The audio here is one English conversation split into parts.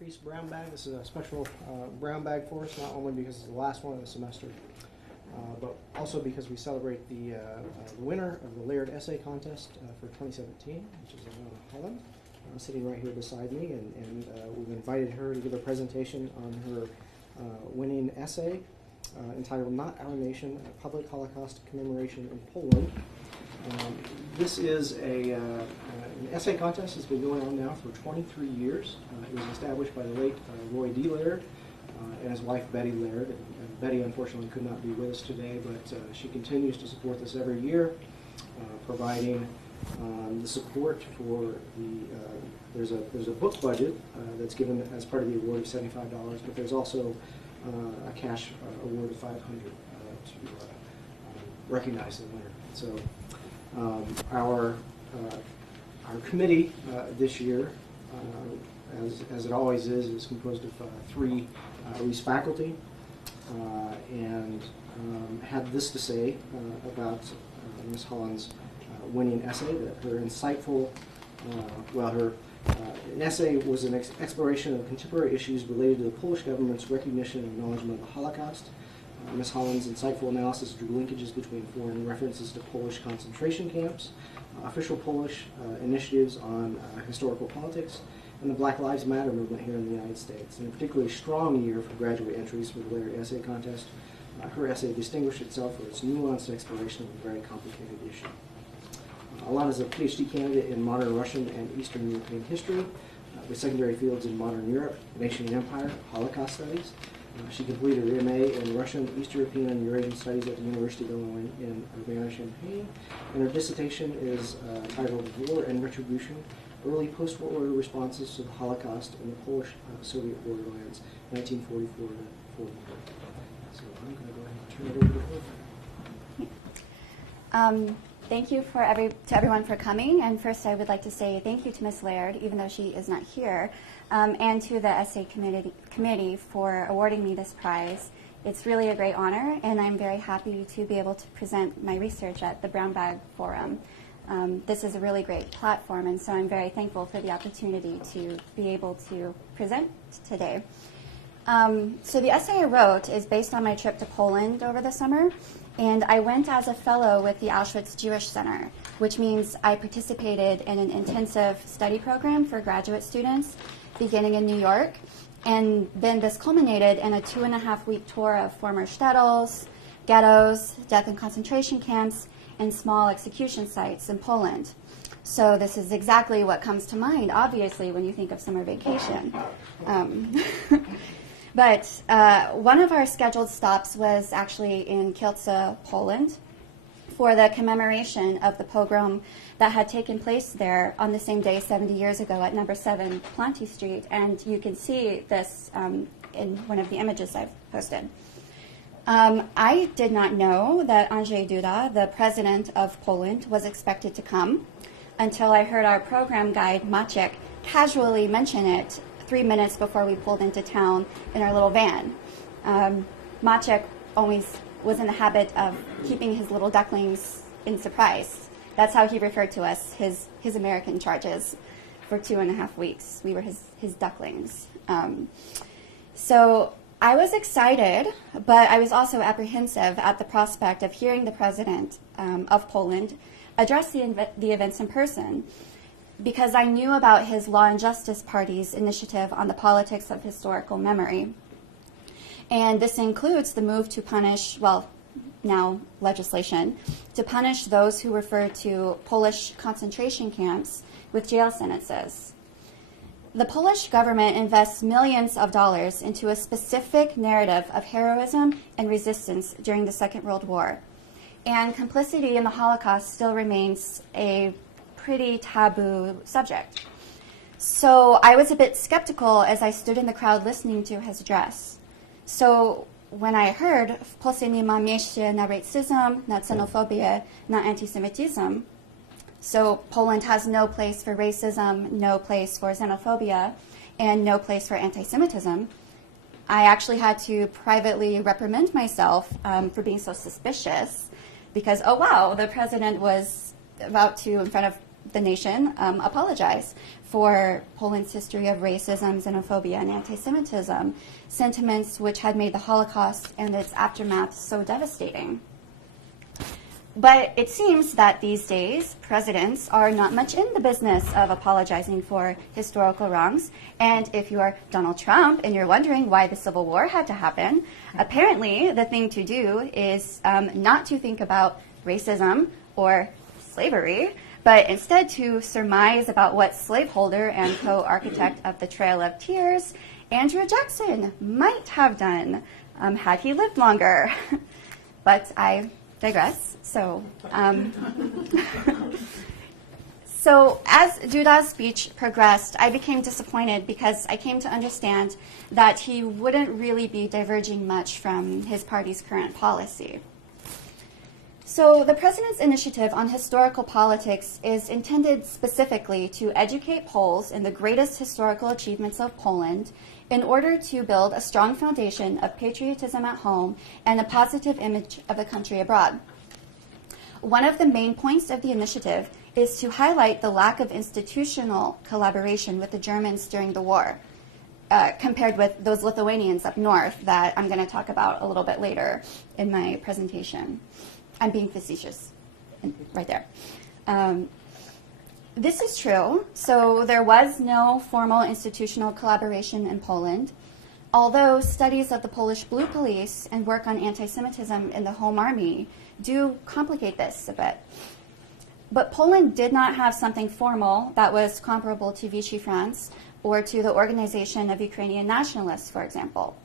increased Brownbag. This is a special Brownbag for us, not only because it's the last one of the semester, but also because we celebrate the winner of the Laird essay contest for 2017, which is Alana Holland, sitting right here beside me, and we've invited her to give a presentation on her winning essay entitled "Not Our Nation, a Public Holocaust Commemoration in Poland." This is an essay contest that's been going on now for 23 years. It was established by the late Roy D. Laird and his wife Betty Laird. And Betty unfortunately could not be with us today, but she continues to support this every year, providing the support for the, there's a book budget that's given as part of the award of $75, but there's also a cash award of $500 to recognize the winner. So our committee this year, as it always is composed of three Reese faculty, and had this to say about Ms. Holland's winning essay, that her insightful, an essay was an exploration of contemporary issues related to the Polish government's recognition and acknowledgement of the Holocaust. Ms. Holland's insightful analysis drew linkages between foreign references to Polish concentration camps, official Polish initiatives on historical politics, and the Black Lives Matter movement here in the United States. In a particularly strong year for graduate entries for the Laird Essay Contest, her essay distinguished itself for its nuanced exploration of a very complicated issue. Alana is a PhD candidate in modern Russian and Eastern European history, with secondary fields in modern Europe, nation and empire, Holocaust studies. She completed her MA in Russian, East European, and Eurasian Studies at the University of Illinois in Urbana-Champaign, and her dissertation is titled "War and Retribution: Early Post-War Order Responses to the Holocaust in the Polish-Soviet Borderlands, 1944 to 44." So I'm going to go ahead and turn it over to her. Thank you to everyone for coming, and first I would like to say thank you to Ms. Laird, even though she is not here, and to the essay committee for awarding me this prize. It's really a great honor, and I'm very happy to be able to present my research at the Brownbag Forum. This is a really great platform, and so I'm very thankful for the opportunity to be able to present today. So the essay I wrote is based on my trip to Poland over the summer, and I went as a fellow with the Auschwitz Jewish Center, which means I participated in an intensive study program for graduate students beginning in New York, and then this culminated in a 2.5-week tour of former shtetls, ghettos, death and concentration camps, and small execution sites in Poland. So this is exactly what comes to mind, obviously, when you think of summer vacation. But one of our scheduled stops was actually in Kielce, Poland, for the commemoration of the pogrom that had taken place there on the same day 70 years ago at number 7 Planty Street. And you can see this in one of the images I've posted. I did not know that Andrzej Duda, the president of Poland, was expected to come until I heard our program guide, Maciek, casually mention it 3 minutes before we pulled into town in our little van. Maciek always was in the habit of keeping his little ducklings in surprise. That's how he referred to us, his American charges, for 2.5 weeks. We were his ducklings. So I was excited, but I was also apprehensive at the prospect of hearing the president of Poland address the events in person, because I knew about his Law and Justice Party's initiative on the politics of historical memory. And this includes the move to punish, well, now legislation, to punish those who refer to Polish concentration camps with jail sentences. The Polish government invests millions of dollars into a specific narrative of heroism and resistance during the Second World War. And complicity in the Holocaust still remains a pretty taboo subject. So I was a bit skeptical as I stood in the crowd listening to his address. So when I heard "W Polsce nie ma miejsca na racism, na xenophobia, na antisemitism," so Poland has no place for racism, no place for xenophobia, and no place for anti-Semitism, I actually had to privately reprimand myself for being so suspicious, because, oh wow, the president was about to, in front of the nation apologize for Poland's history of racism, xenophobia, and anti-Semitism, sentiments which had made the Holocaust and its aftermath so devastating. But it seems that these days, presidents are not much in the business of apologizing for historical wrongs. And if you are Donald Trump and you're wondering why the Civil War had to happen, apparently the thing to do is not to think about racism or slavery, but instead to surmise about what slaveholder and co-architect of the Trail of Tears, Andrew Jackson, might have done had he lived longer. But I digress. So as Duda's speech progressed, I became disappointed because I came to understand that he wouldn't really be diverging much from his party's current policy. So the president's initiative on historical politics is intended specifically to educate Poles in the greatest historical achievements of Poland in order to build a strong foundation of patriotism at home and a positive image of the country abroad. One of the main points of the initiative is to highlight the lack of institutional collaboration with the Germans during the war, compared with those Lithuanians up north that I'm going to talk about a little bit later in my presentation. I'm being facetious right there. This is true. So there was no formal institutional collaboration in Poland, although studies of the Polish Blue Police and work on anti-Semitism in the Home Army do complicate this a bit. But Poland did not have something formal that was comparable to Vichy France or to the Organization of Ukrainian Nationalists, for example.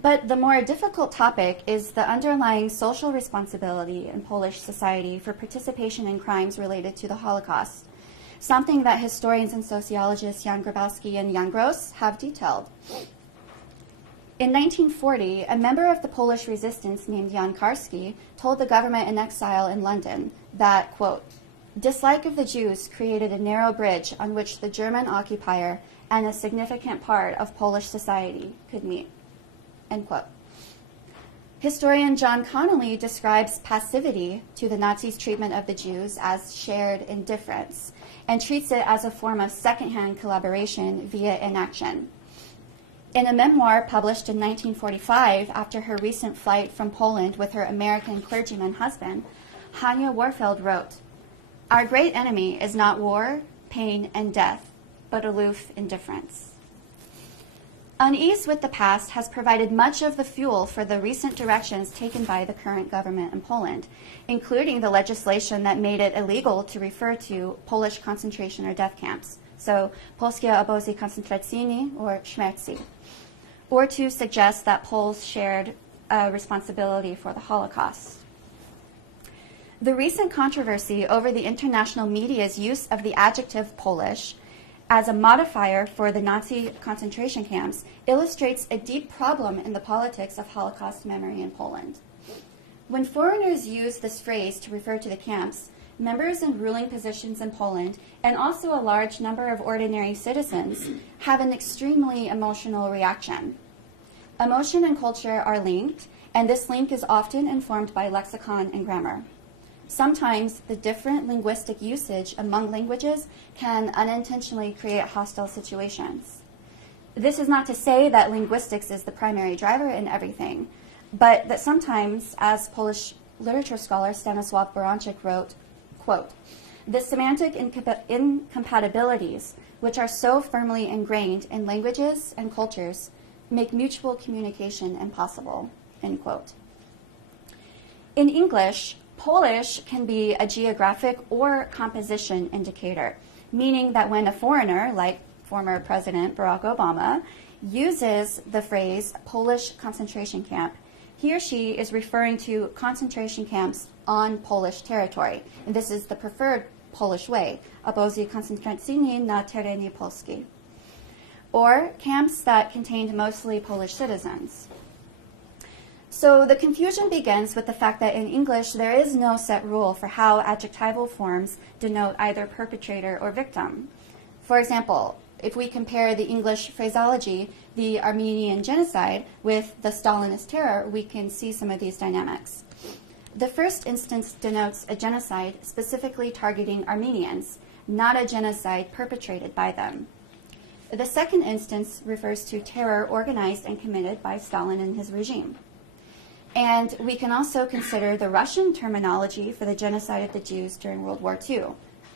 But the more difficult topic is the underlying social responsibility in Polish society for participation in crimes related to the Holocaust, something that historians and sociologists Jan Grabowski and Jan Gross have detailed. In 1940, a member of the Polish resistance named Jan Karski told the government in exile in London that, quote, dislike of the Jews created a narrow bridge on which the German occupier and a significant part of Polish society could meet, end quote. Historian John Connolly describes passivity to the Nazis' treatment of the Jews as shared indifference and treats it as a form of secondhand collaboration via inaction. In a memoir published in 1945 after her recent flight from Poland with her American clergyman husband, Hania Warfeld wrote, our great enemy is not war, pain, and death, but aloof indifference. Unease with the past has provided much of the fuel for the recent directions taken by the current government in Poland, including the legislation that made it illegal to refer to Polish concentration or death camps, so polskie obozy koncentracyjne or śmierci, or to suggest that Poles shared responsibility for the Holocaust. The recent controversy over the international media's use of the adjective Polish as a modifier for the Nazi concentration camps illustrates a deep problem in the politics of Holocaust memory in Poland. When foreigners use this phrase to refer to the camps, members in ruling positions in Poland, and also a large number of ordinary citizens, have an extremely emotional reaction. Emotion and culture are linked, and this link is often informed by lexicon and grammar. Sometimes the different linguistic usage among languages can unintentionally create hostile situations. This is not to say that linguistics is the primary driver in everything, but that sometimes, as Polish literature scholar Stanisław Boronczyk wrote, quote, the semantic incompatibilities, which are so firmly ingrained in languages and cultures, make mutual communication impossible, end quote. In English, Polish can be a geographic or composition indicator, meaning that when a foreigner, like former President Barack Obama, uses the phrase Polish concentration camp, he or she is referring to concentration camps on Polish territory. And this is the preferred Polish way, obozy koncentracyjne na terenie Polski, or camps that contained mostly Polish citizens. So the confusion begins with the fact that in English there is no set rule for how adjectival forms denote either perpetrator or victim. For example, if we compare the English phraseology, the Armenian genocide, with the Stalinist terror, we can see some of these dynamics. The first instance denotes a genocide specifically targeting Armenians, not a genocide perpetrated by them. The second instance refers to terror organized and committed by Stalin and his regime. And we can also consider the Russian terminology for the genocide of the Jews during World War II,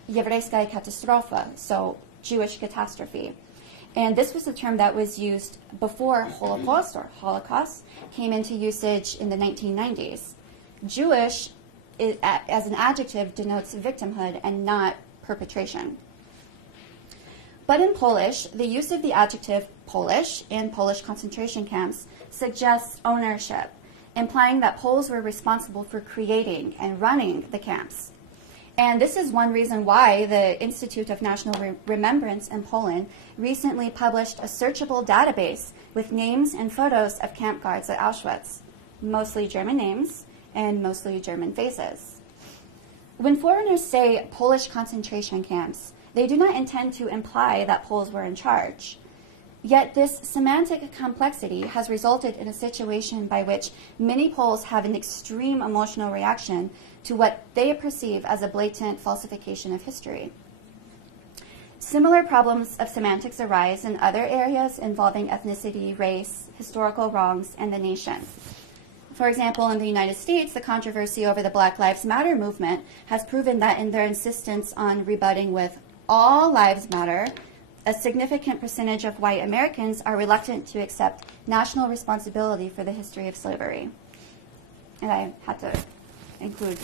Еврейская катастрофа, so Jewish catastrophe. And this was a term that was used before Holocaust or Holocaust came into usage in the 1990s. Jewish, as an adjective, denotes victimhood and not perpetration. But in Polish, the use of the adjective Polish in Polish concentration camps suggests ownership, implying that Poles were responsible for creating and running the camps. And this is one reason why the Institute of National Remembrance in Poland recently published a searchable database with names and photos of camp guards at Auschwitz, mostly German names and mostly German faces. When foreigners say Polish concentration camps, they do not intend to imply that Poles were in charge. Yet this semantic complexity has resulted in a situation by which many Poles have an extreme emotional reaction to what they perceive as a blatant falsification of history. Similar problems of semantics arise in other areas involving ethnicity, race, historical wrongs, and the nation. For example, in the United States, the controversy over the Black Lives Matter movement has proven that in their insistence on rebutting with all lives matter, a significant percentage of white Americans are reluctant to accept national responsibility for the history of slavery. And I had to include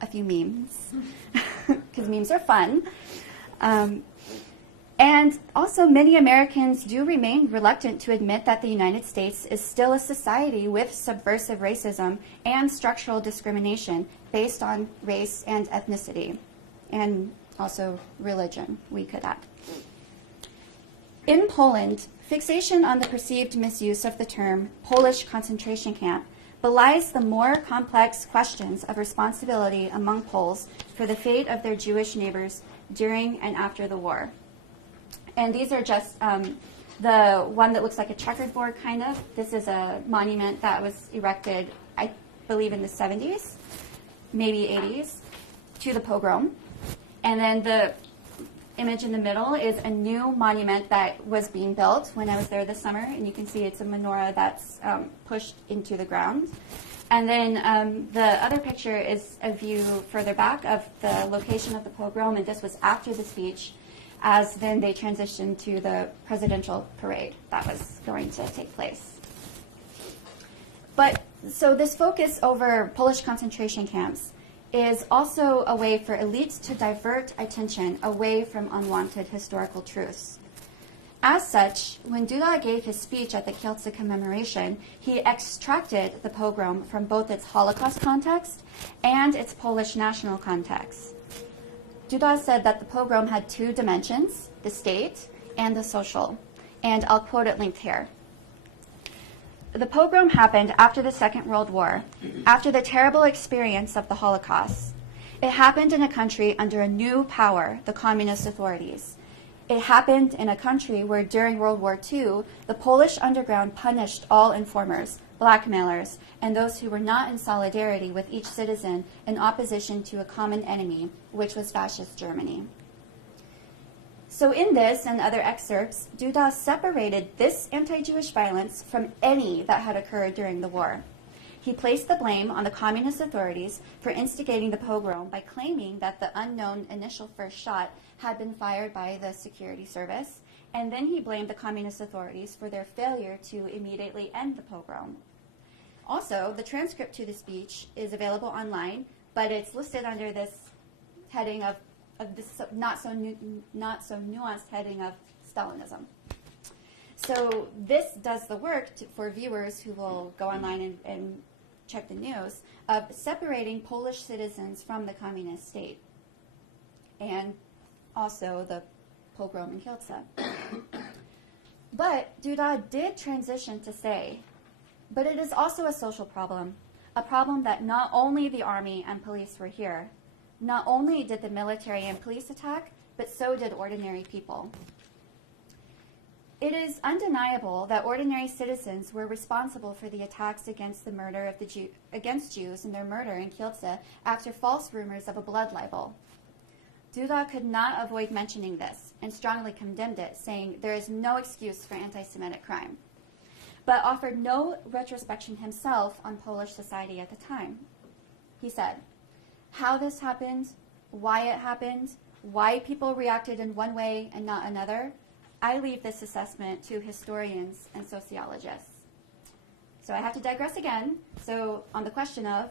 a few memes, because memes are fun. And also, many Americans do remain reluctant to admit that the United States is still a society with subversive racism and structural discrimination based on race and ethnicity, and also religion, we could add. In Poland, fixation on the perceived misuse of the term Polish concentration camp belies the more complex questions of responsibility among Poles for the fate of their Jewish neighbors during and after the war. And these are just the one that looks like a checkerboard, kind of. This is a monument that was erected, I believe, in the 70s, maybe 80s, to the pogrom. And then the image in the middle is a new monument that was being built when I was there this summer, and you can see it's a menorah that's pushed into the ground. And then the other picture is a view further back of the location of the pogrom, and this was after the speech, as then they transitioned to the presidential parade that was going to take place. But so this focus over Polish concentration camps is also a way for elites to divert attention away from unwanted historical truths. As such, when Duda gave his speech at the Kielce Commemoration, he extracted the pogrom from both its Holocaust context and its Polish national context. Duda said that the pogrom had two dimensions, the state and the social, and I'll quote it linked here. The pogrom happened after the Second World War, after the terrible experience of the Holocaust. It happened in a country under a new power, the communist authorities. It happened in a country where during World War II, the Polish underground punished all informers, blackmailers, and those who were not in solidarity with each citizen in opposition to a common enemy, which was fascist Germany. So in this and other excerpts, Duda separated this anti-Jewish violence from any that had occurred during the war. He placed the blame on the communist authorities for instigating the pogrom by claiming that the unknown initial first shot had been fired by the security service, and then he blamed the communist authorities for their failure to immediately end the pogrom. Also, the transcript to the speech is available online, but it's listed under this heading of this not so nuanced heading of Stalinism. So this does the work for viewers who will go online and check the news of separating Polish citizens from the communist state, and also the pogrom in Kielce. But Duda did transition to say, but it is also a social problem, a problem that not only the army and police were here, not only did the military and police attack, but so did ordinary people. It is undeniable that ordinary citizens were responsible for the attacks against the murder of against Jews and their murder in Kielce after false rumors of a blood libel. Duda could not avoid mentioning this and strongly condemned it, saying there is no excuse for anti-Semitic crime, but offered no retrospection himself on Polish society at the time. He said, how this happened, why it happened, why people reacted in one way and not another, I leave this assessment to historians and sociologists. So I have to digress again. So on the question of,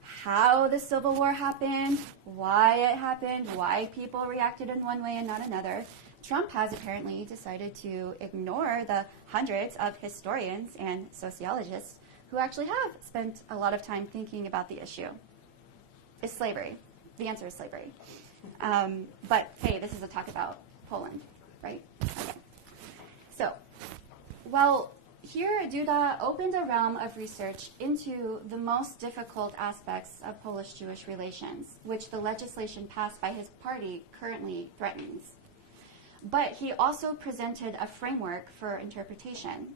how the Civil War happened, why it happened, why people reacted in one way and not another, Trump has apparently decided to ignore the hundreds of historians and sociologists who actually have spent a lot of time thinking about the issue. Is slavery? The answer is slavery. But hey, this is a talk about Poland, right? Okay. So, here Duda opened a realm of research into the most difficult aspects of Polish-Jewish relations, which the legislation passed by his party currently threatens. But he also presented a framework for interpretation.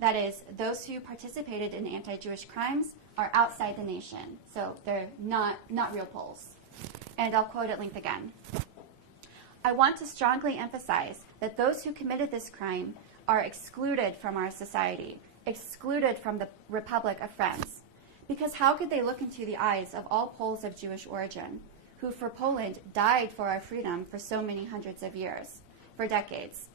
That is, those who participated in anti-Jewish crimes are outside the nation, so they're not real Poles. And I'll quote at length again. I want to strongly emphasize that those who committed this crime are excluded from our society, excluded from the Republic of France. Because how could they look into the eyes of all Poles of Jewish origin, who for Poland died for our freedom for so many hundreds of years, for decades?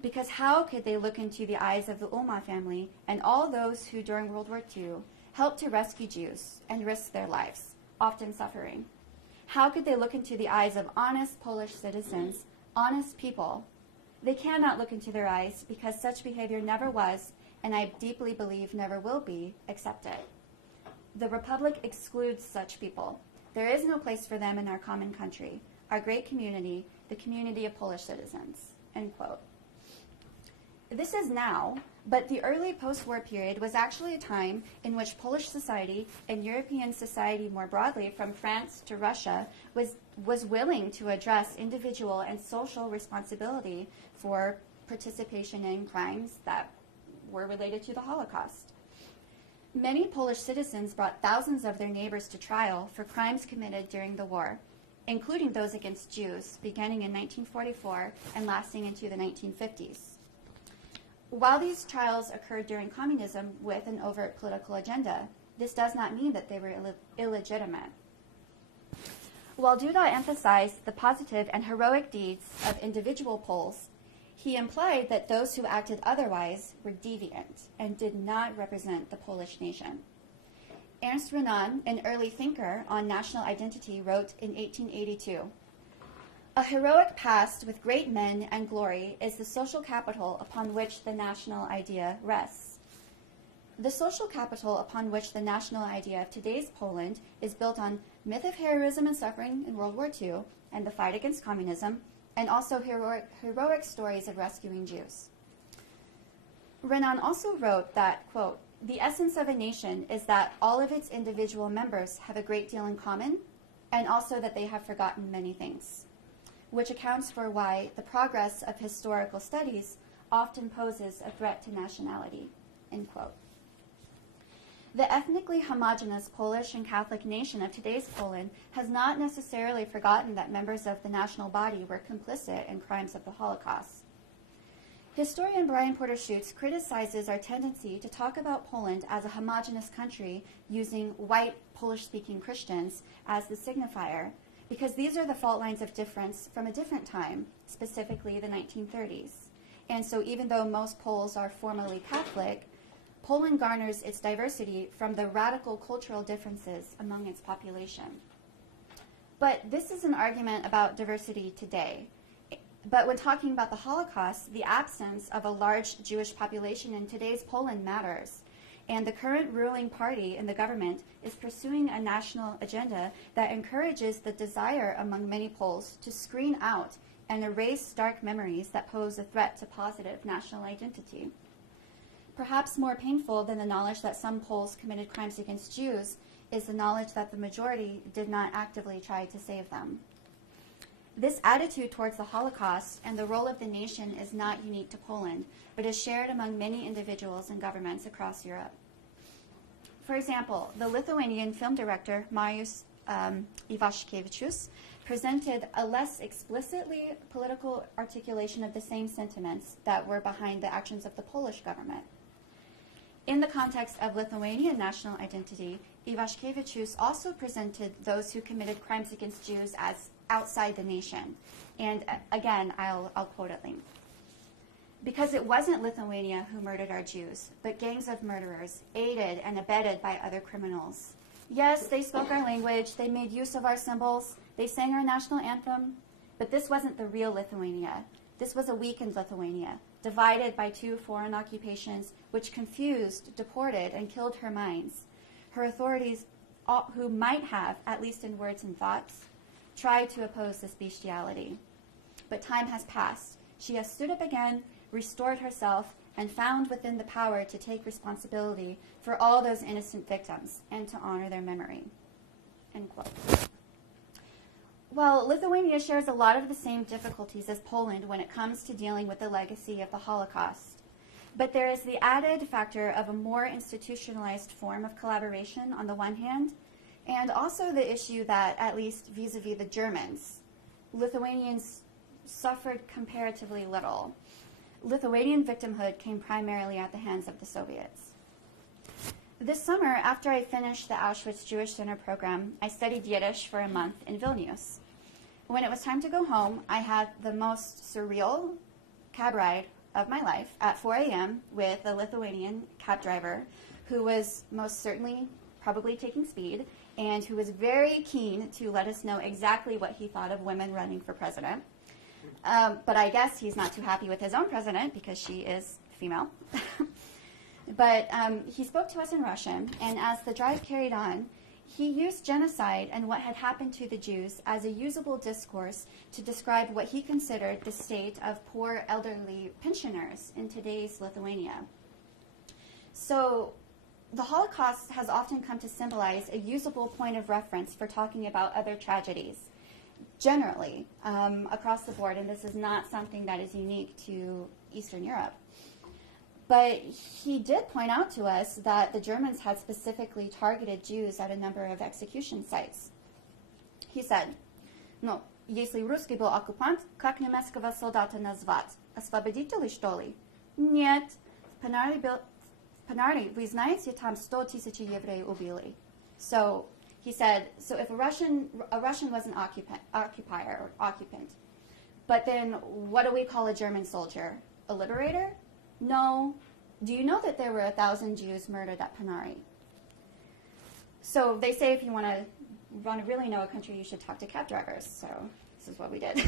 Because how could they look into the eyes of the Ulma family and all those who during World War II helped to rescue Jews and risked their lives, often suffering? How could they look into the eyes of honest Polish citizens, honest people? They cannot look into their eyes because such behavior never was, and I deeply believe never will be, accepted. The Republic excludes such people. There is no place for them in our common country, our great community, the community of Polish citizens, end quote. This is now, but the early post-war period was actually a time in which Polish society and European society more broadly, from France to Russia, was willing to address individual and social responsibility for participation in crimes that were related to the Holocaust. Many Polish citizens brought thousands of their neighbors to trial for crimes committed during the war, including those against Jews, beginning in 1944 and lasting into the 1950s. While these trials occurred during communism with an overt political agenda, this does not mean that they were illegitimate. While Duda emphasized the positive and heroic deeds of individual Poles, he implied that those who acted otherwise were deviant and did not represent the Polish nation. Ernst Renan, an early thinker on national identity, wrote in 1882, "A heroic past with great men and glory is the social capital upon which the national idea rests. The social capital upon which the national idea of today's Poland is built on myth of heroism and suffering in World War II and the fight against communism, and also heroic stories of rescuing Jews." Renan also wrote that, quote, "The essence of a nation is that all of its individual members have a great deal in common, and also that they have forgotten many things, which accounts for why the progress of historical studies often poses a threat to nationality," end quote. The ethnically homogeneous Polish and Catholic nation of today's Poland has not necessarily forgotten that members of the national body were complicit in crimes of the Holocaust. Historian Brian Porter Schutz criticizes our tendency to talk about Poland as a homogeneous country using white Polish-speaking Christians as the signifier, because these are the fault lines of difference from a different time, specifically the 1930s. And so even though most Poles are formally Catholic, Poland garners its diversity from the radical cultural differences among its population. But this is an argument about diversity today. But when talking about the Holocaust, the absence of a large Jewish population in today's Poland matters. And the current ruling party in the government is pursuing a national agenda that encourages the desire among many Poles to screen out and erase dark memories that pose a threat to positive national identity. Perhaps more painful than the knowledge that some Poles committed crimes against Jews is the knowledge that the majority did not actively try to save them. This attitude towards the Holocaust and the role of the nation is not unique to Poland, but is shared among many individuals and governments across Europe. For example, the Lithuanian film director Mariusz Iwaszkiewicz presented a less explicitly political articulation of the same sentiments that were behind the actions of the Polish government. In the context of Lithuanian national identity, Iwaszkiewicz also presented those who committed crimes against Jews as outside the nation. And again, I'll quote at length. Because it wasn't Lithuania who murdered our Jews, but gangs of murderers, aided and abetted by other criminals. Yes, they spoke our language, they made use of our symbols, they sang our national anthem, but this wasn't the real Lithuania. This was a weakened Lithuania, divided by 2 foreign occupations, which confused, deported, and killed her minds. Her authorities, who might have, at least in words and thoughts, tried to oppose this bestiality. But time has passed. She has stood up again, restored herself, and found within the power to take responsibility for all those innocent victims and to honor their memory. End quote. Well, Lithuania shares a lot of the same difficulties as Poland when it comes to dealing with the legacy of the Holocaust. But there is the added factor of a more institutionalized form of collaboration on the one hand, and also the issue that, at least vis-a-vis the Germans, Lithuanians suffered comparatively little. Lithuanian victimhood came primarily at the hands of the Soviets. This summer, after I finished the Auschwitz Jewish Center program, I studied Yiddish for a month in Vilnius. When it was time to go home, I had the most surreal cab ride of my life at 4 a.m. with a Lithuanian cab driver who was most certainly probably taking speed and who was very keen to let us know exactly what he thought of women running for president. But I guess he's not too happy with his own president because she is female. But he spoke to us in Russian, and as the drive carried on, he used genocide and what had happened to the Jews as a usable discourse to describe what he considered the state of poor elderly pensioners in today's Lithuania. So the Holocaust has often come to symbolize a usable point of reference for talking about other tragedies, generally, across the board, and this is not something that is unique to Eastern Europe. But he did point out to us that the Germans had specifically targeted Jews at a number of execution sites. He said, "No, если русский был оккупант, как немецкого солдата назвать? Освободители, что ли? Нет, в Панаре, вы знаете, там 100 тысяч евреев убили." So he said, so if a Russian was an occupier or occupant, but then what do we call a German soldier? A liberator? No. Do you know that there were 1,000 Jews murdered at Panari? So they say if you want to really know a country, you should talk to cab drivers. So this is what we did.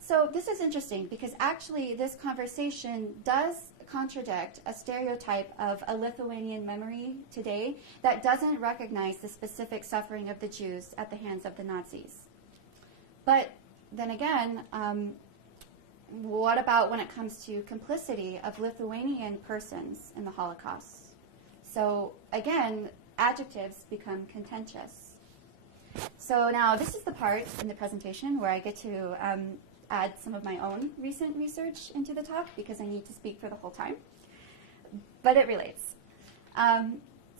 So this is interesting because actually this conversation does contradict a stereotype of a Lithuanian memory today that doesn't recognize the specific suffering of the Jews at the hands of the Nazis. But then again, what about when it comes to complicity of Lithuanian persons in the Holocaust? So again, adjectives become contentious. So now this is the part in the presentation where I get to add some of my own recent research into the talk because I need to speak for the whole time. But it relates.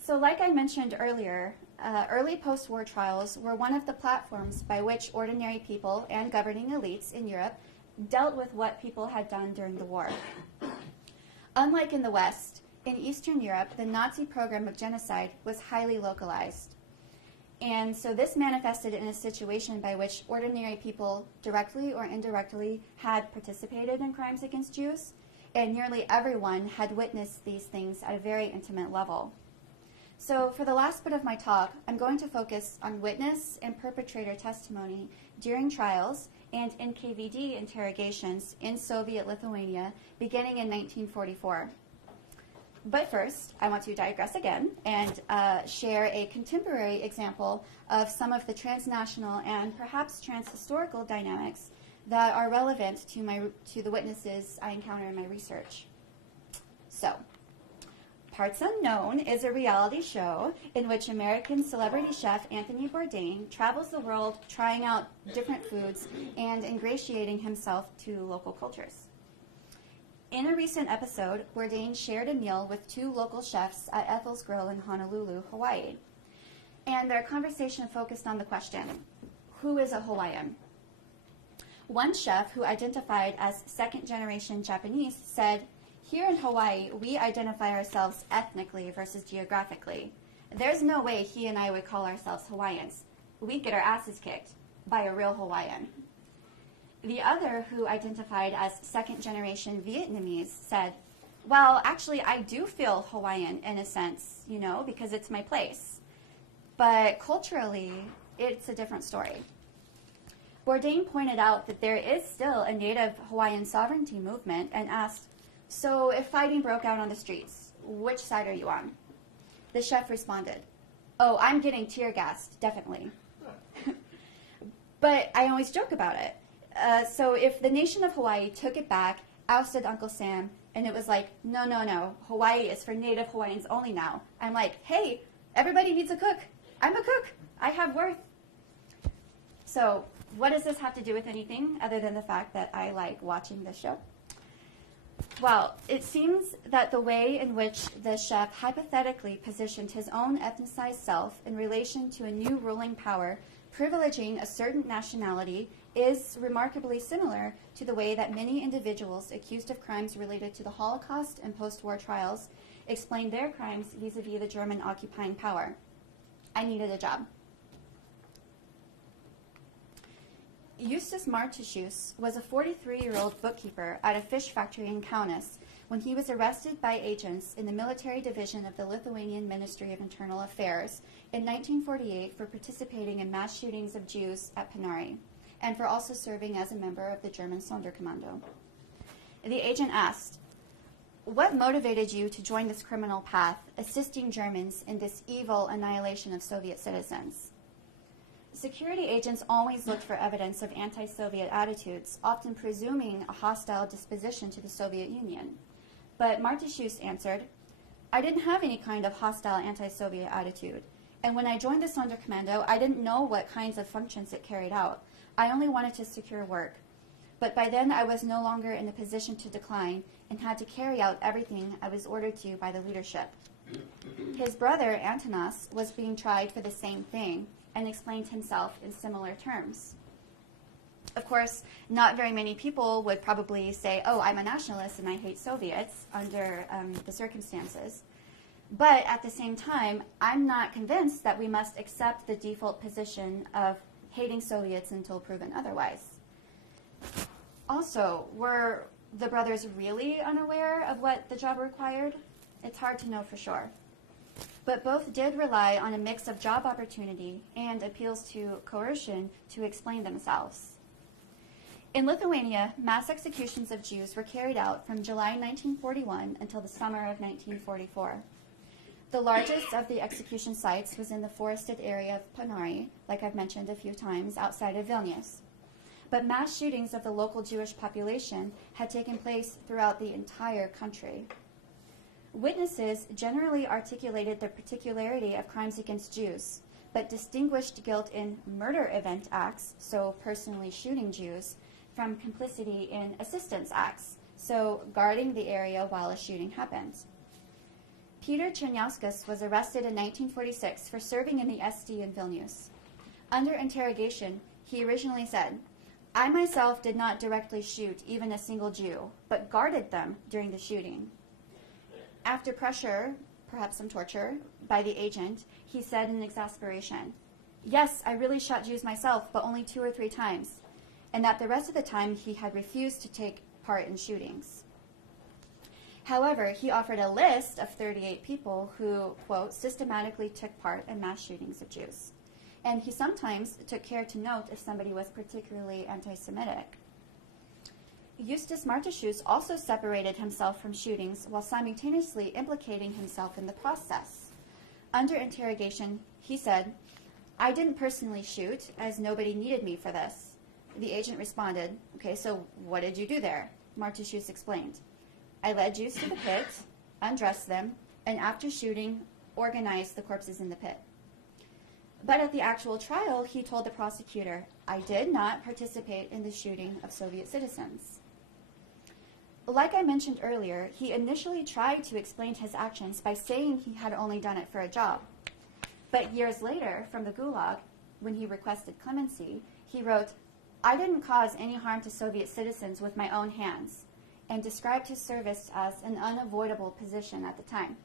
So like I mentioned earlier, early post-war trials were one of the platforms by which ordinary people and governing elites in Europe dealt with what people had done during the war. Unlike in the West, in Eastern Europe, the Nazi program of genocide was highly localized. And so this manifested in a situation by which ordinary people, directly or indirectly, had participated in crimes against Jews, and nearly everyone had witnessed these things at a very intimate level. So for the last bit of my talk, I'm going to focus on witness and perpetrator testimony during trials and NKVD interrogations in Soviet Lithuania beginning in 1944. But first, I want to digress again and share a contemporary example of some of the transnational and perhaps transhistorical dynamics that are relevant to the witnesses I encounter in my research. So, Parts Unknown is a reality show in which American celebrity chef Anthony Bourdain travels the world trying out different foods and ingratiating himself to local cultures. In a recent episode, Bourdain shared a meal with two local chefs at Ethel's Grill in Honolulu, Hawaii. And their conversation focused on the question, who is a Hawaiian? One chef, who identified as second-generation Japanese, said, "Here in Hawaii, we identify ourselves ethnically versus geographically. There's no way he and I would call ourselves Hawaiians. We'd get our asses kicked by a real Hawaiian." The other, who identified as second-generation Vietnamese, said, "Well, actually, I do feel Hawaiian in a sense, because it's my place. But culturally, it's a different story." Bourdain pointed out that there is still a native Hawaiian sovereignty movement and asked, "So if fighting broke out on the streets, which side are you on?" The chef responded, "Oh, I'm getting tear gassed, definitely." "But I always joke about it. So if the nation of Hawaii took it back, ousted Uncle Sam, and it was like, no, Hawaii is for native Hawaiians only now, I'm like, hey, everybody needs a cook. I'm a cook. I have worth." So what does this have to do with anything other than the fact that I like watching this show? Well, it seems that the way in which the chef hypothetically positioned his own ethnicized self in relation to a new ruling power privileging a certain nationality is remarkably similar to the way that many individuals accused of crimes related to the Holocaust and post-war trials explained their crimes vis-a-vis the German occupying power. I needed a job. Eustace Martichoos was a 43-year-old bookkeeper at a fish factory in Kaunas when he was arrested by agents in the military division of the Lithuanian Ministry of Internal Affairs in 1948 for participating in mass shootings of Jews at Panari, and for also serving as a member of the German Sonderkommando. The agent asked, "What motivated you to join this criminal path, assisting Germans in this evil annihilation of Soviet citizens?" Security agents always looked for evidence of anti-Soviet attitudes, often presuming a hostile disposition to the Soviet Union. But Martichoos answered, "I didn't have any kind of hostile anti-Soviet attitude. And when I joined the Sonderkommando, I didn't know what kinds of functions it carried out. I only wanted to secure work. But by then, I was no longer in a position to decline and had to carry out everything I was ordered to by the leadership." His brother, Antanas, was being tried for the same thing and explained himself in similar terms. Of course, not very many people would probably say, "Oh, I'm a nationalist and I hate Soviets," under the circumstances. But at the same time, I'm not convinced that we must accept the default position of hating Soviets until proven otherwise. Also, were the brothers really unaware of what the job required? It's hard to know for sure. But both did rely on a mix of job opportunity and appeals to coercion to explain themselves. In Lithuania, mass executions of Jews were carried out from July 1941 until the summer of 1944. The largest of the execution sites was in the forested area of Panari, like I've mentioned a few times, outside of Vilnius. But mass shootings of the local Jewish population had taken place throughout the entire country. Witnesses generally articulated the particularity of crimes against Jews, but distinguished guilt in murder event acts, so personally shooting Jews, from complicity in assistance acts, so guarding the area while a shooting happened. Peter Czerniauskas was arrested in 1946 for serving in the SD in Vilnius. Under interrogation, he originally said, "I myself did not directly shoot even a single Jew, but guarded them during the shooting." After pressure, perhaps some torture, by the agent, he said in exasperation, "Yes, I really shot Jews myself, but only 2 or 3 times," and that the rest of the time he had refused to take part in shootings. However, he offered a list of 38 people who, quote, systematically took part in mass shootings of Jews. And he sometimes took care to note if somebody was particularly anti-Semitic. Eustace Martichoos also separated himself from shootings while simultaneously implicating himself in the process. Under interrogation, he said, "I didn't personally shoot, as nobody needed me for this." The agent responded, "Okay, so what did you do there?" Martichoos explained, "I led Jews to the pit, undressed them, and after shooting, organized the corpses in the pit. But at the actual trial, he told the prosecutor, "I did not participate in the shooting of Soviet citizens." Like I mentioned earlier, he initially tried to explain his actions by saying he had only done it for a job. But years later, from the Gulag, when he requested clemency, he wrote, "I didn't cause any harm to Soviet citizens with my own hands," and described his service as an unavoidable position at the time.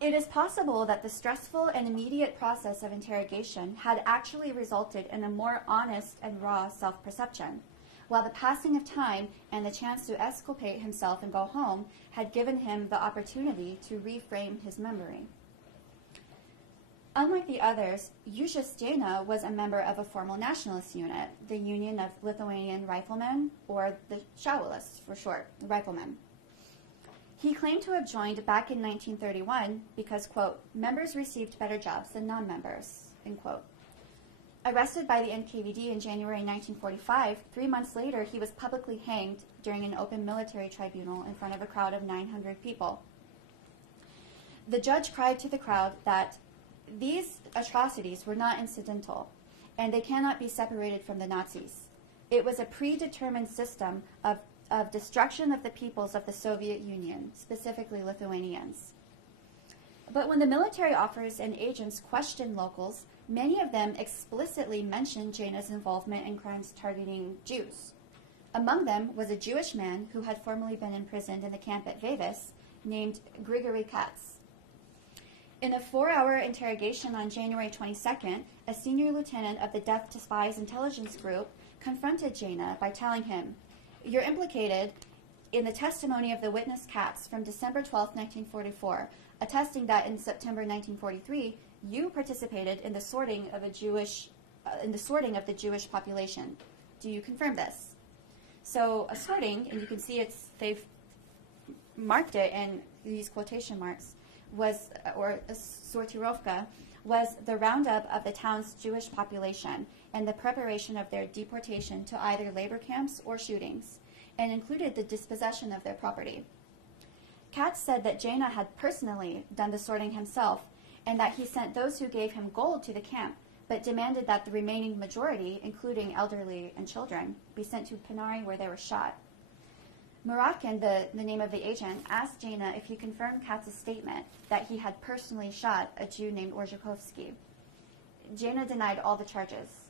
It is possible that the stressful and immediate process of interrogation had actually resulted in a more honest and raw self-perception, while the passing of time and the chance to exculpate himself and go home had given him the opportunity to reframe his memory. Unlike the others, Justas Jena was a member of a formal nationalist unit, the Union of Lithuanian Riflemen, or the Šaulius for short, riflemen. He claimed to have joined back in 1931 because, quote, "members received better jobs than non-members," end quote. Arrested by the NKVD in January 1945, 3 months later he was publicly hanged during an open military tribunal in front of a crowd of 900 people. The judge cried to the crowd that these atrocities were not incidental, and they cannot be separated from the Nazis. It was a predetermined system of destruction of the peoples of the Soviet Union, specifically Lithuanians. But when the military officers and agents questioned locals, many of them explicitly mentioned Jena's involvement in crimes targeting Jews. Among them was a Jewish man who had formerly been imprisoned in the camp at Vevis, named Grigory Katz. In a 4-hour interrogation on January 22nd, a senior lieutenant of the Death to Spies intelligence group confronted Jena by telling him, "You're implicated in the testimony of the witness Katz from December 12, 1944, attesting that in September 1943 you participated in the sorting of the Jewish population. Do you confirm this?" So a sorting, and you can see they've marked it in these quotation marks, or a sortirovka, was the roundup of the town's Jewish population and the preparation of their deportation to either labor camps or shootings, and included the dispossession of their property. Katz said that Jena had personally done the sorting himself, and that he sent those who gave him gold to the camp, but demanded that the remaining majority, including elderly and children, be sent to Pinari where they were shot. Muratkin, the name of the agent, asked Jena if he confirmed Katz's statement that he had personally shot a Jew named Orzechowski. Jena denied all the charges.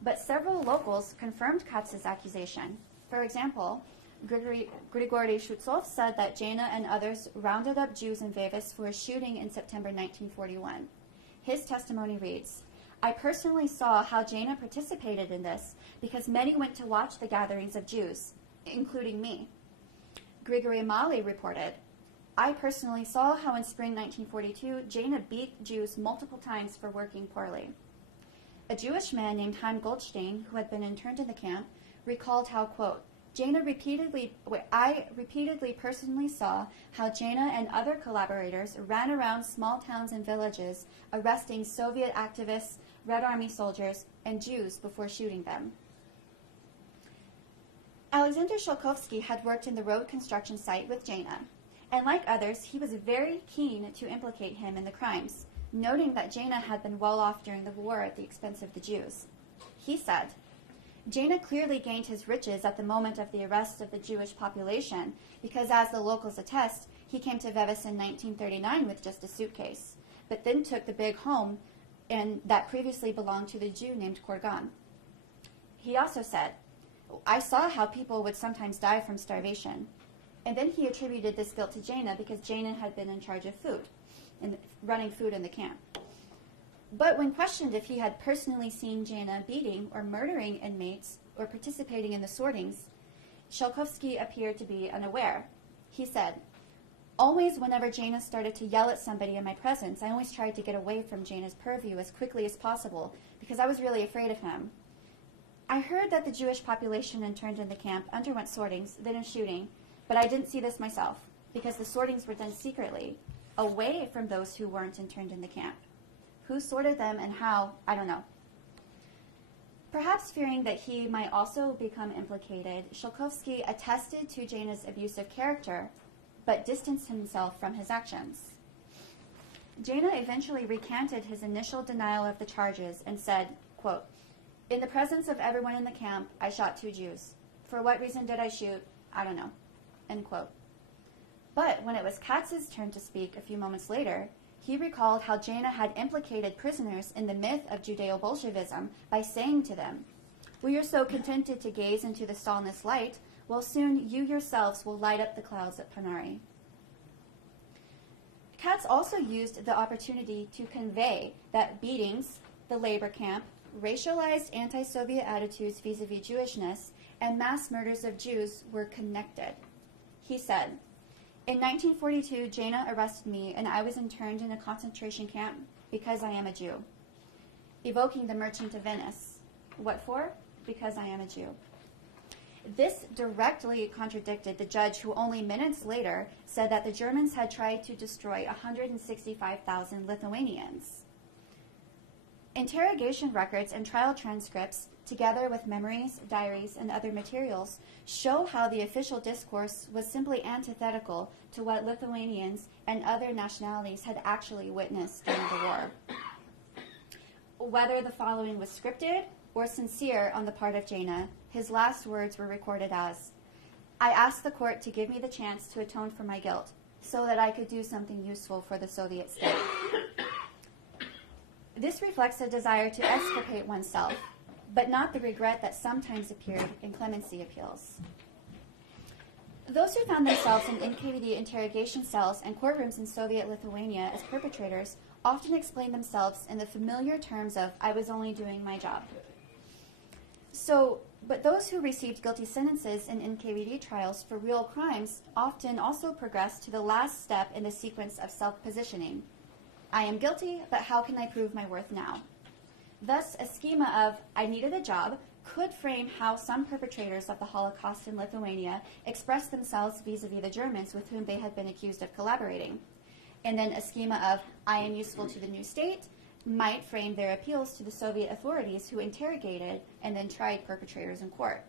But several locals confirmed Katz's accusation. For example, Grigory Shutsov said that Jena and others rounded up Jews in Vevis for a shooting in September 1941. His testimony reads, "I personally saw how Jena participated in this because many went to watch the gatherings of Jews, including me." Grigory Mali reported, "I personally saw how in spring 1942 Jena beat Jews multiple times for working poorly." A Jewish man named Chaim Goldstein, who had been interned in the camp, recalled how, quote, I repeatedly personally saw how Jena and other collaborators ran around small towns and villages arresting Soviet activists, Red Army soldiers, and Jews before shooting them." Alexander Sholkovsky had worked in the road construction site with Jena, and like others, he was very keen to implicate him in the crimes, noting that Jena had been well off during the war at the expense of the Jews. He said, "Jena clearly gained his riches at the moment of the arrest of the Jewish population because, as the locals attest, he came to Vevis in 1939 with just a suitcase, but then took the big home and that previously belonged to the Jew named Korgan." He also said, "I saw how people would sometimes die from starvation." And then he attributed this guilt to Jena because Jena had been in charge of food, and running food in the camp. But when questioned if he had personally seen Jena beating or murdering inmates or participating in the sortings, Sholkovsky appeared to be unaware. He said, "Always whenever Jena started to yell at somebody in my presence, I always tried to get away from Jena's purview as quickly as possible because I was really afraid of him. I heard that the Jewish population interned in the camp underwent sortings, then a shooting, but I didn't see this myself because the sortings were done secretly, away from those who weren't interned in the camp. Who sorted them and how, I don't know." Perhaps fearing that he might also become implicated, Sholkovsky attested to Jena's abusive character, but distanced himself from his actions. Jana eventually recanted his initial denial of the charges and said, quote, "In the presence of everyone in the camp, I shot 2 Jews. For what reason did I shoot? I don't know." End quote. But when it was Katz's turn to speak a few moments later, he recalled how Jana had implicated prisoners in the myth of Judeo-Bolshevism by saying to them, "We are so contented to gaze into the Stalinist light, well, soon you yourselves will light up the clouds at Panari." Katz also used the opportunity to convey that beatings, the labor camp, racialized anti-Soviet attitudes vis-a-vis Jewishness, and mass murders of Jews were connected. He said, "In 1942, Jana arrested me and I was interned in a concentration camp because I am a Jew." Evoking the Merchant of Venice. What for? Because I am a Jew. This directly contradicted the judge who only minutes later said that the Germans had tried to destroy 165,000 Lithuanians. Interrogation records and trial transcripts, together with memories, diaries, and other materials, show how the official discourse was simply antithetical to what Lithuanians and other nationalities had actually witnessed during the war. Whether the following was scripted or sincere on the part of Jana, his last words were recorded as, "I asked the court to give me the chance to atone for my guilt so that I could do something useful for the Soviet state." This reflects a desire to exculpate oneself, but not the regret that sometimes appeared in clemency appeals. Those who found themselves in NKVD interrogation cells and courtrooms in Soviet Lithuania as perpetrators often explained themselves in the familiar terms of, "I was only doing my job." But those who received guilty sentences in NKVD trials for real crimes often also progressed to the last step in the sequence of self-positioning. "I am guilty, but how can I prove my worth now?" Thus, a schema of, "I needed a job," could frame how some perpetrators of the Holocaust in Lithuania expressed themselves vis-a-vis the Germans with whom they had been accused of collaborating. And then a schema of, "I am useful to the new state," might frame their appeals to the Soviet authorities who interrogated and then tried perpetrators in court.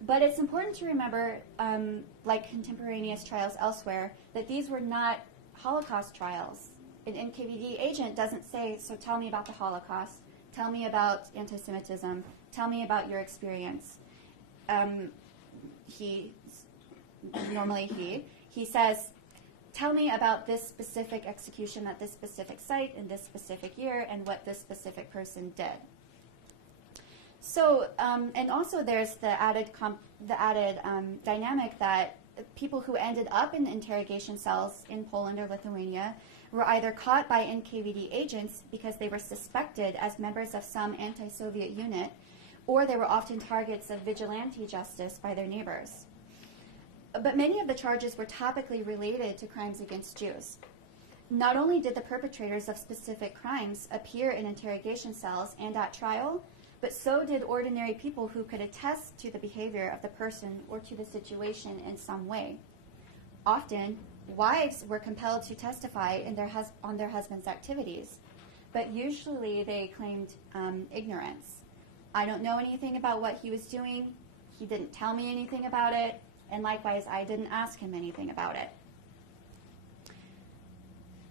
But it's important to remember, like contemporaneous trials elsewhere, that these were not Holocaust trials. An NKVD agent doesn't say, "So tell me about the Holocaust, tell me about anti-Semitism, tell me about your experience." He says, "Tell me about this specific execution at this specific site in this specific year and what this specific person did." So, and also there's the added dynamic that people who ended up in interrogation cells in Poland or Lithuania were either caught by NKVD agents because they were suspected as members of some anti-Soviet unit, or they were often targets of vigilante justice by their neighbors. But many of the charges were topically related to crimes against Jews. Not only did the perpetrators of specific crimes appear in interrogation cells and at trial, but so did ordinary people who could attest to the behavior of the person or to the situation in some way. Often, wives were compelled to testify on their husband's activities, but usually they claimed ignorance. "I don't know anything about what he was doing, he didn't tell me anything about it, and likewise, I didn't ask him anything about it."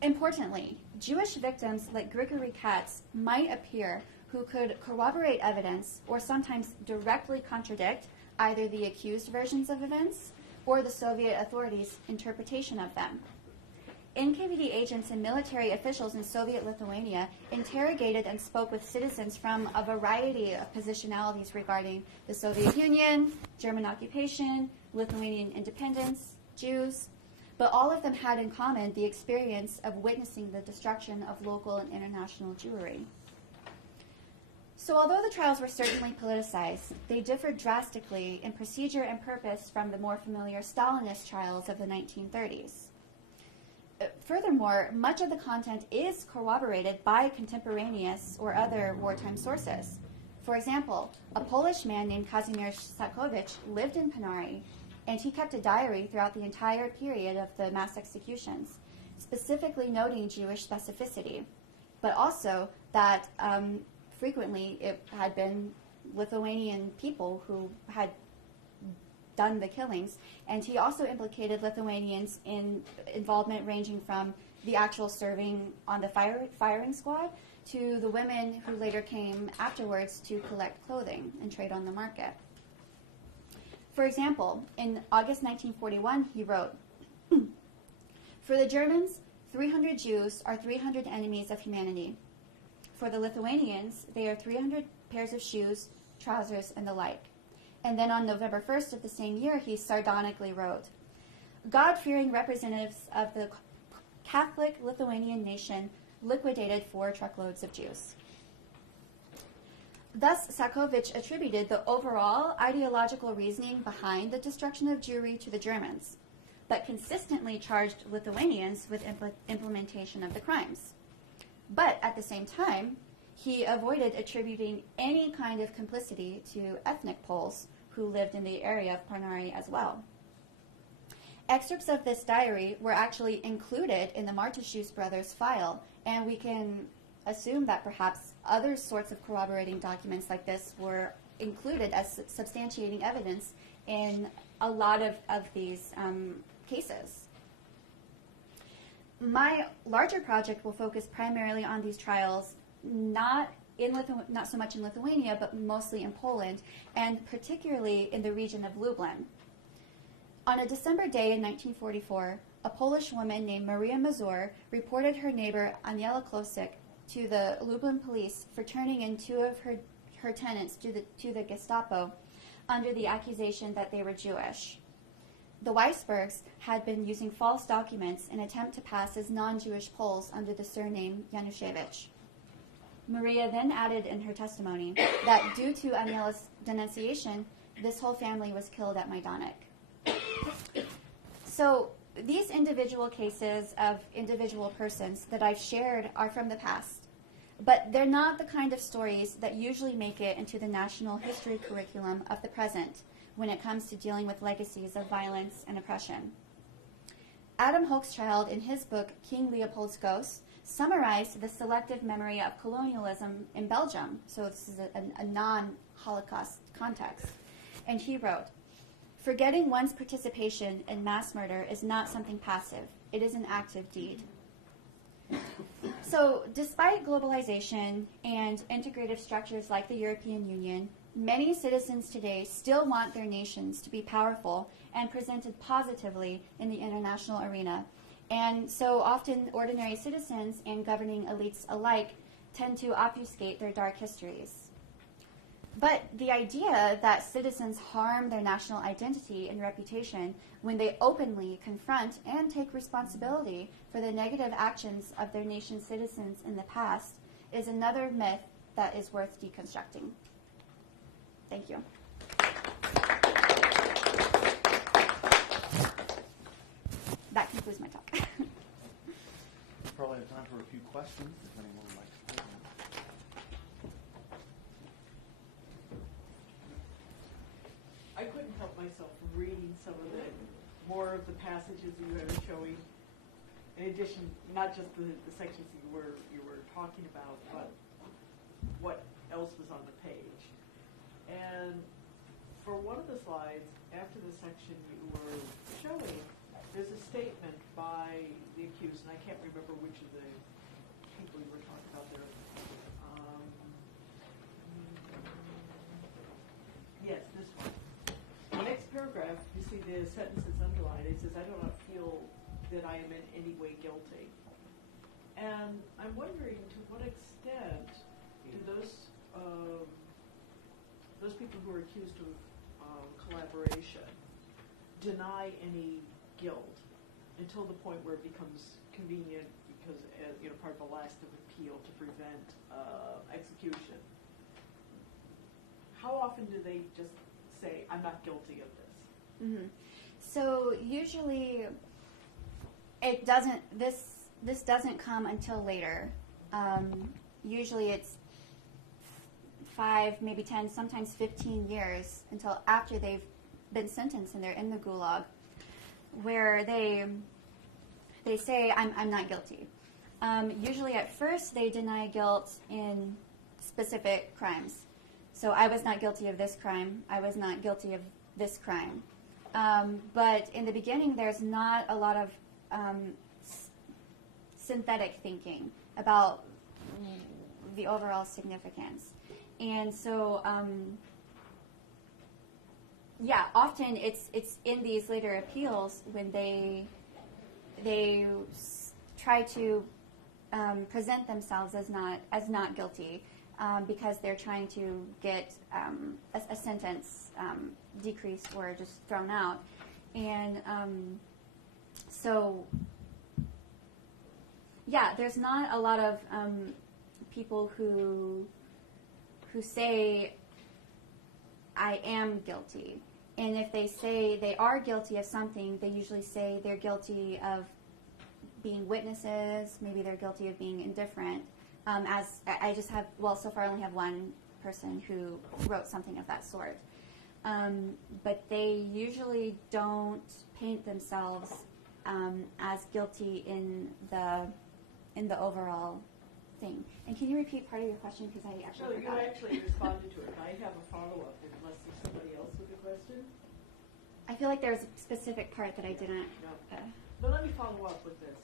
Importantly, Jewish victims like Grigory Katz might appear who could corroborate evidence or sometimes directly contradict either the accused versions of events or the Soviet authorities' interpretation of them. NKVD agents and military officials in Soviet Lithuania interrogated and spoke with citizens from a variety of positionalities regarding the Soviet Union, German occupation, Lithuanian independence, Jews, but all of them had in common the experience of witnessing the destruction of local and international Jewry. So although the trials were certainly politicized, they differed drastically in procedure and purpose from the more familiar Stalinist trials of the 1930s. Furthermore, much of the content is corroborated by contemporaneous or other wartime sources. For example, a Polish man named Kazimierz Sakowicz lived in Panari, and he kept a diary throughout the entire period of the mass executions, specifically noting Jewish specificity, but also that frequently it had been Lithuanian people who had done the killings. And he also implicated Lithuanians in involvement ranging from the actual serving on the firing squad to the women who later came afterwards to collect clothing and trade on the market. For example, in August 1941, he wrote, "For the Germans, 300 Jews are 300 enemies of humanity. For the Lithuanians, they are 300 pairs of shoes, trousers, and the like." And then on November 1st of the same year, he sardonically wrote, "God-fearing representatives of the Catholic Lithuanian nation liquidated 4 truckloads of Jews." Thus, Sakovich attributed the overall ideological reasoning behind the destruction of Jewry to the Germans, but consistently charged Lithuanians with implementation of the crimes. But at the same time, he avoided attributing any kind of complicity to ethnic Poles who lived in the area of Parnari as well. Excerpts of this diary were actually included in the Martushus brothers' file, and we can assume that perhaps other sorts of corroborating documents like this were included as substantiating evidence in a lot of these cases. My larger project will focus primarily on these trials, not so much in Lithuania, but mostly in Poland, and particularly in the region of Lublin. On a December day in 1944, a Polish woman named Maria Mazur reported her neighbor Aniela Klosik to the Lublin police for turning in 2 of her tenants to the Gestapo under the accusation that they were Jewish. The Weisbergs had been using false documents in an attempt to pass as non-Jewish Poles under the surname Januszewicz. Maria then added in her testimony that due to Aniela's denunciation, this whole family was killed at Majdanek. So these individual cases of individual persons that I've shared are from the past, but they're not the kind of stories that usually make it into the national history curriculum of the present when it comes to dealing with legacies of violence and oppression. Adam Hochschild, in his book King Leopold's Ghost, summarized the selective memory of colonialism in Belgium, so this is a non-Holocaust context, and he wrote, "Forgetting one's participation in mass murder is not something passive. It is an active deed." So, despite globalization and integrative structures like the European Union, many citizens today still want their nations to be powerful and presented positively in the international arena. And so often ordinary citizens and governing elites alike tend to obfuscate their dark histories. But the idea that citizens harm their national identity and reputation when they openly confront and take responsibility for the negative actions of their nation's citizens in the past is another myth that is worth deconstructing. Thank you. That concludes my talk. Probably have time for a few questions if anyone would like to take them. I couldn't help myself from reading some of the more of the passages that you were showing. In addition, not just the sections that you were talking about, but what else was on the page. And for one of the slides, after the section you were showing, there's a statement by the accused, and I can't remember which of the people you were talking about there. Yes, this one. The next paragraph, you see the sentence is underlined. It says, "I do not feel that I am in any way guilty." And I'm wondering to what extent do those people who are accused of collaboration deny any guilt until the point where it becomes convenient because part of a last of appeal to prevent execution. How often do they just say, "I'm not guilty of this"? Mm-hmm. So usually it doesn't. This doesn't come until later. Usually it's 5, maybe 10, sometimes 15 years until after they've been sentenced and they're in the gulag, where they say, I'm not guilty. Usually at first they deny guilt in specific crimes. So I was not guilty of this crime. I was not guilty of this crime. But in the beginning, there's not a lot of synthetic thinking about the overall significance. And so, often it's in these later appeals when they try to present themselves as not guilty because they're trying to get a sentence decreased or just thrown out. And there's not a lot of people who say, I am guilty. And if they say they are guilty of something, they usually say they're guilty of being witnesses, maybe they're guilty of being indifferent. As I just have, so far I only have one person who wrote something of that sort. But they usually don't paint themselves as guilty in the overall thing. And can you repeat part of your question, because I actually forgot you it. actually responded to it. I have a follow-up unless there's somebody else with a question. I feel like there's a specific part that I didn't. No. But let me follow up with this.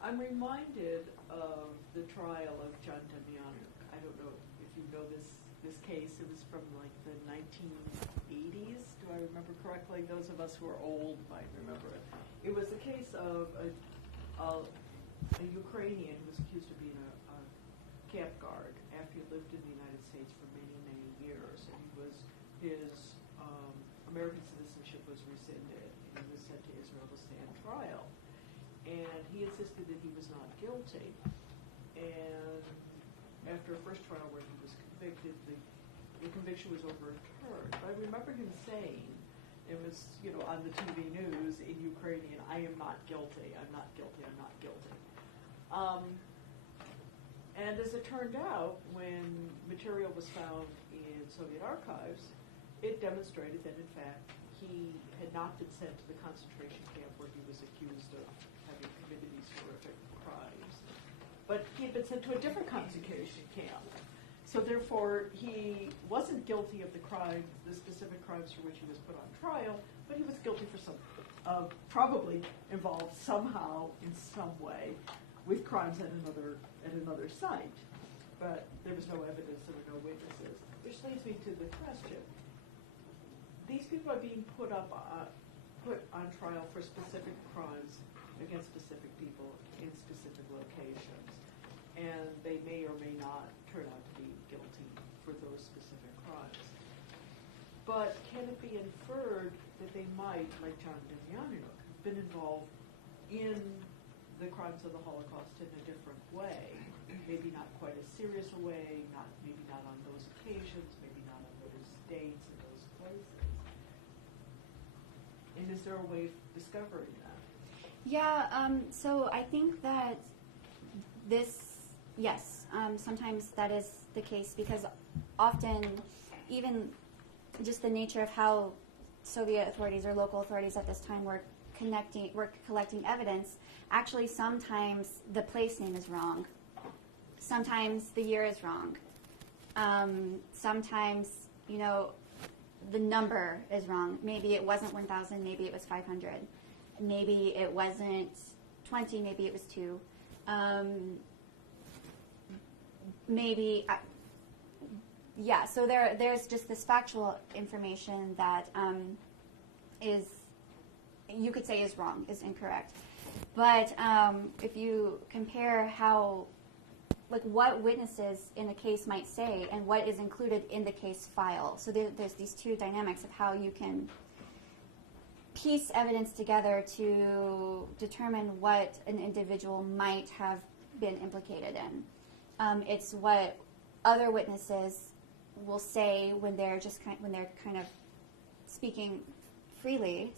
I'm reminded of the trial of John Demjanjuk. I don't know if you know this case. It was from like the 1980s. Do I remember correctly? Those of us who are old might remember it. It was the case of a Ukrainian who was accused of being a camp guard after he lived in the United States for many, many years. And his American citizenship was rescinded, and he was sent to Israel to stand trial. And he insisted that he was not guilty. And after a first trial where he was convicted, the conviction was overturned. But I remember him saying, it was, on the TV news in Ukrainian, I am not guilty, I'm not guilty, I'm not guilty. And as it turned out, when material was found in Soviet archives, it demonstrated that, in fact, he had not been sent to the concentration camp where he was accused of having committed these horrific crimes, but he had been sent to a different concentration camp. So therefore, he wasn't guilty of the specific crimes for which he was put on trial, but he was guilty for some, probably involved somehow, in some way, with crimes at another site. But there was no evidence, there were no witnesses. Which leads me to the question. These people are being put on trial for specific crimes against specific people in specific locations. And they may or may not turn out to be guilty for those specific crimes. But can it be inferred that they might, like John Demjanjuk, have been involved in the crimes of the Holocaust in a different way? Maybe not quite as serious a way, maybe not on those occasions, maybe not on those dates and those places. And is there a way of discovering that? Yeah, so I think that sometimes that is the case, because often even just the nature of how Soviet authorities or local authorities at this time were collecting evidence, actually sometimes the place name is wrong. Sometimes the year is wrong. Sometimes, the number is wrong. Maybe it wasn't 1,000, maybe it was 500. Maybe it wasn't 20, maybe it was 2. So there's just this factual information that is, you could say, is wrong, is incorrect. But if you compare what witnesses in a case might say and what is included in the case file, so there's these two dynamics of how you can piece evidence together to determine what an individual might have been implicated in. It's what other witnesses will say when they're kind of speaking freely.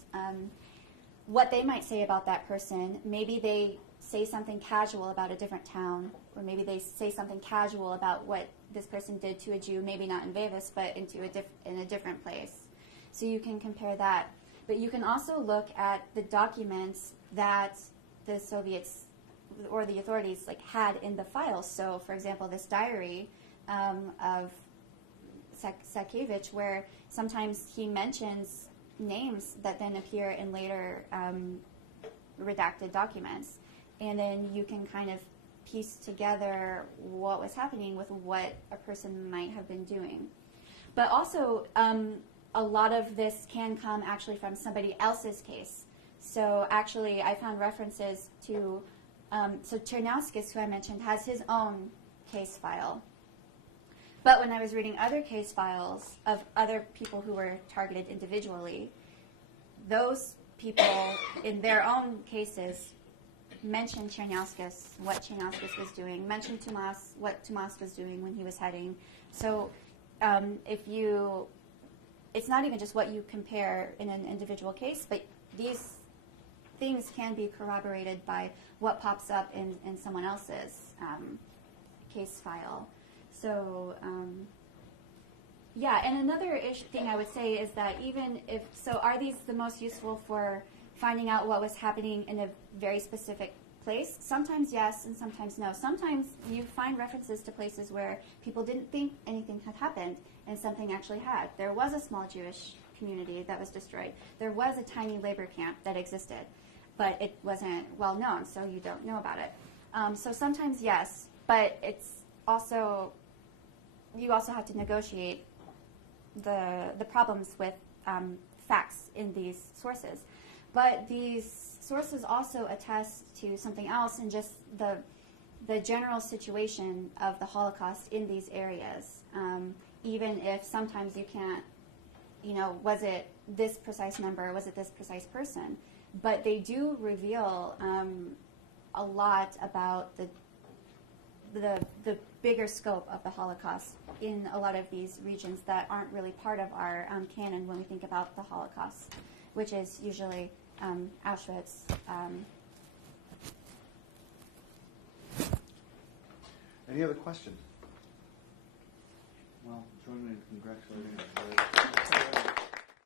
What they might say about that person. Maybe they say something casual about a different town, or maybe they say something casual about what this person did to a Jew, maybe not in Vegas, but in a different place. So you can compare that. But you can also look at the documents that the Soviets or the authorities had in the files. So, for example, this diary of Sakevich, where sometimes he mentions names that then appear in later redacted documents. And then you can kind of piece together what was happening with what a person might have been doing. But also, a lot of this can come actually from somebody else's case. So actually, I found references to, so Czerniauskas, who I mentioned, has his own case file. But when I was reading other case files of other people who were targeted individually, those people in their own cases mentioned Czerniauskas, what Czerniauskas was doing, mentioned Tomas, what Tomas was doing when he was heading. So it's not even just what you compare in an individual case, but these things can be corroborated by what pops up in someone else's case file. So, yeah, and another thing I would say is that even if, so are these the most useful for finding out what was happening in a very specific place? Sometimes yes, and sometimes no. Sometimes you find references to places where people didn't think anything had happened, and something actually had. There was a small Jewish community that was destroyed. There was a tiny labor camp that existed, but it wasn't well known, so you don't know about it. So sometimes yes, but it's also, you also have to negotiate the problems with facts in these sources. But these sources also attest to something else, and just the general situation of the Holocaust in these areas. Even if sometimes you can't, was it this precise number, was it this precise person? But they do reveal a lot about the bigger scope of the Holocaust in a lot of these regions that aren't really part of our canon when we think about the Holocaust, which is usually Auschwitz. Any other questions? Well, join me in congratulating us.